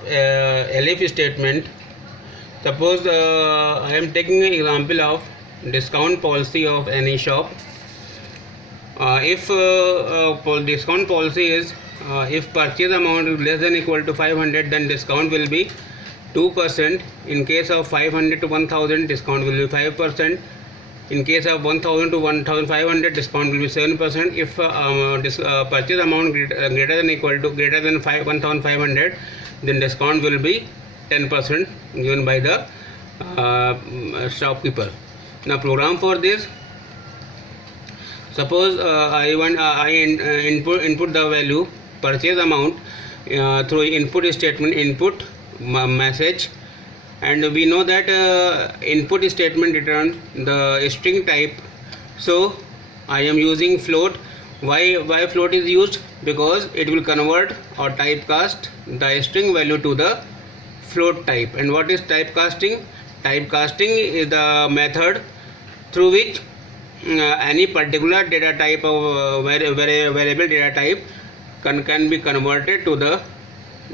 of elif statement. Suppose I am taking an example of discount policy of any shop. If discount policy is if purchase amount is less than equal to 500, then discount will be 2%. In case of 500 to 1000, discount will be 5%. In case of 1000 to 1500, discount will be 7%. If purchase amount greater than equal to greater than 1500, then discount will be 10% given by the shopkeeper. Now program for this. Suppose I input the value purchase amount through input statement, input message, and we know that input statement returns the string type. So I am using float. Why float is used? Because it will convert or typecast the string value to the float type. And what is typecasting? Typecasting is the method through which any particular data type of variable data type can be converted to the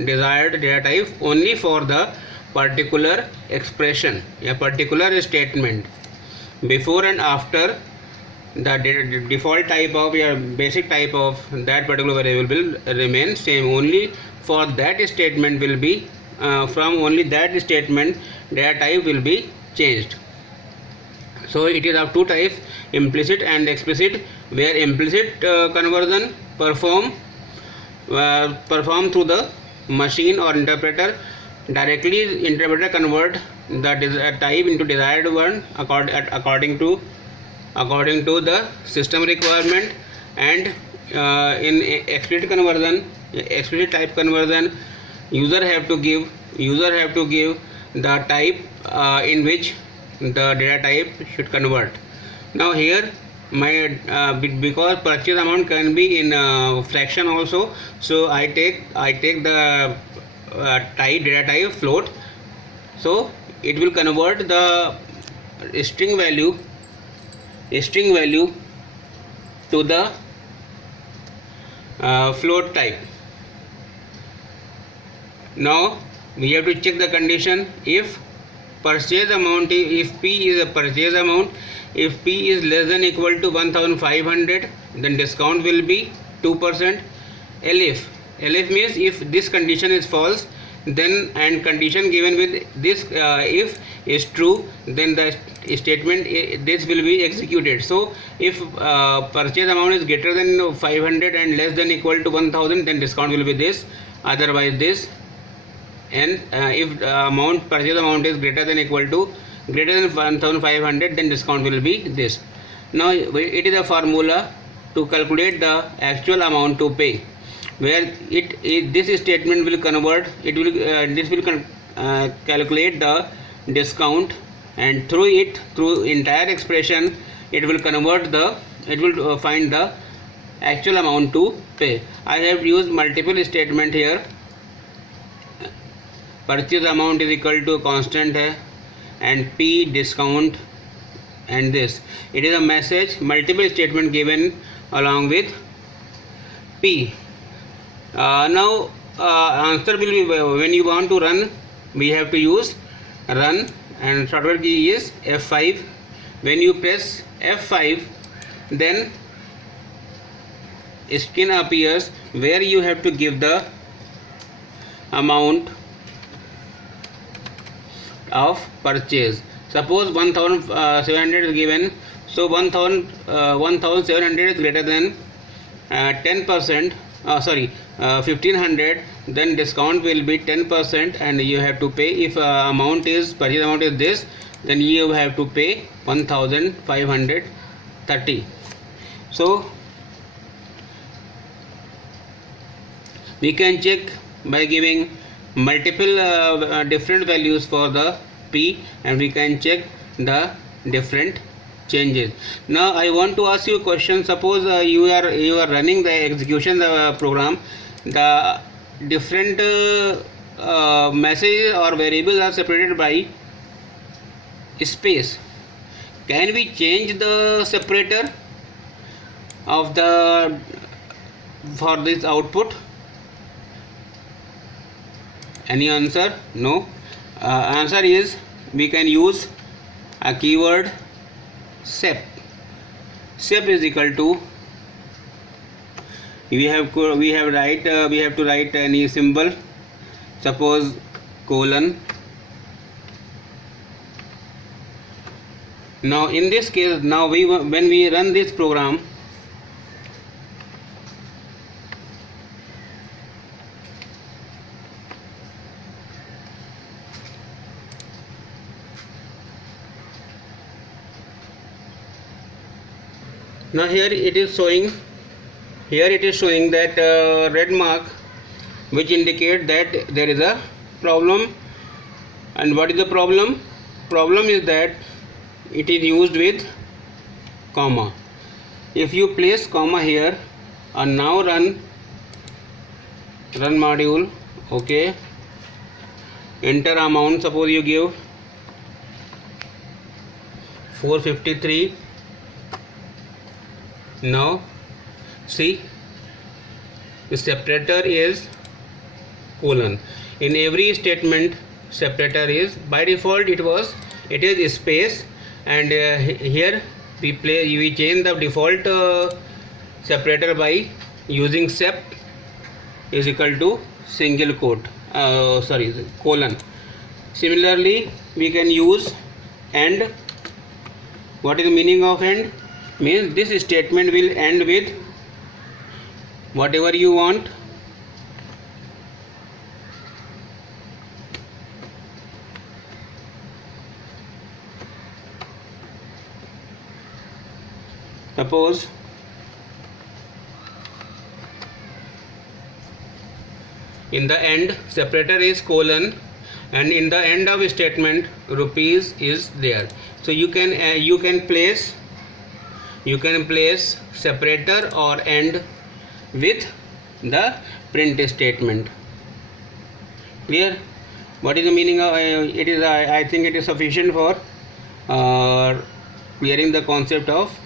desired data type only for the particular expression, a particular statement. Before and after, the default type of your basic type of that particular variable will remain same. Only for that statement will be from only that statement data type will be changed. So it is of two types, implicit and explicit, where implicit conversion perform through the machine or interpreter. Directly interpreter convert the type into desired one according to the system requirement. And in explicit type conversion, user have to give the type in which the data type should convert. Now here my because purchase amount can be in fraction also, so I take the data type float, so it will convert the string value to the float type. Now we have to check the condition. If purchase amount, if P is a purchase amount, if P is less than equal to 1500, then discount will be 2%. Elif means if this condition is false, then and condition given with this if is true, then the statement this will be executed. So if purchase amount is greater than 500 and less than equal to 1000, then discount will be this, otherwise this. And if purchase amount is greater than 1500, then discount will be this. Now it is a formula to calculate the actual amount to pay, where this statement will convert, this will calculate the discount, and through entire expression it will find the actual amount to pay. I have used multiple statement here. Purchase amount is equal to constant है, and P discount, and this it is a message, multiple statement given along with P. Now answer will be, when you want to run, we have to use run, and shortcut key is F5. When you press F5, then screen appears where you have to give the amount of purchase. Suppose 1700 is given, so 1700 is greater than 10%, 1500, then discount will be 10%, and you have to pay. If purchase amount is this, then you have to pay 1530. So we can check by giving multiple different values for the P, and we can check the different changes. Now I want to ask you a question. Suppose you are running the execution program, the different messages or variables are separated by space. Can we change the separator of for this output? Any answer? No. Answer is we can use a keyword sep. Sep is equal to we have to write any symbol, suppose colon. Now in this case, now when we run this program, now here it is showing that red mark, which indicate that there is a problem. And what is the problem? Problem is that it is used with comma. If you place comma here and now run module, okay, enter amount, suppose you give 453. Now see, the separator is colon. In every statement separator is, by default it is space, and here we change the default separator by using sep is equal to single quote, colon. Similarly we can use and. What is the meaning of and? Means this statement will end with whatever you want. Suppose in the end separator is colon, and in the end of statement rupees is there. So you can place separator or end with the print statement. Clear? What is the meaning of it? Is I think it is sufficient for clearing the concept of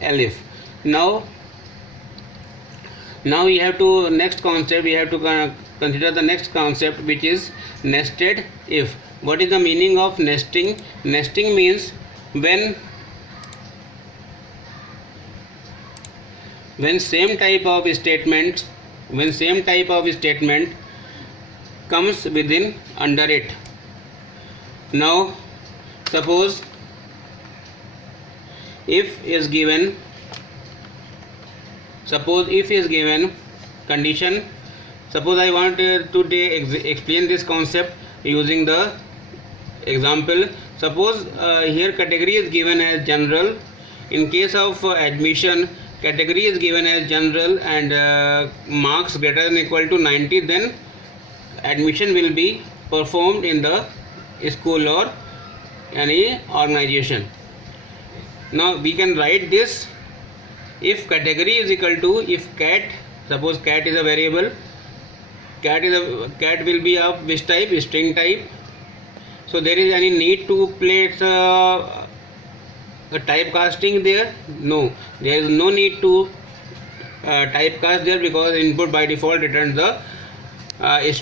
elif. Now we have to consider the next concept, which is nested if. What is the meaning of nesting? Nesting means when same type of statement comes within under it. Now suppose if is given condition. Suppose I want to explain this concept using the example. Suppose here category is given as general. In case of admission, category is given as general and marks greater than or equal to 90, then admission will be performed in the school or any organization. Now we can write this if category is equal to, if cat, suppose cat is a variable, cat will be of which type? String type. So there is any need to place a typecasting there? No, there is no need to typecast there, because input by default returns the string.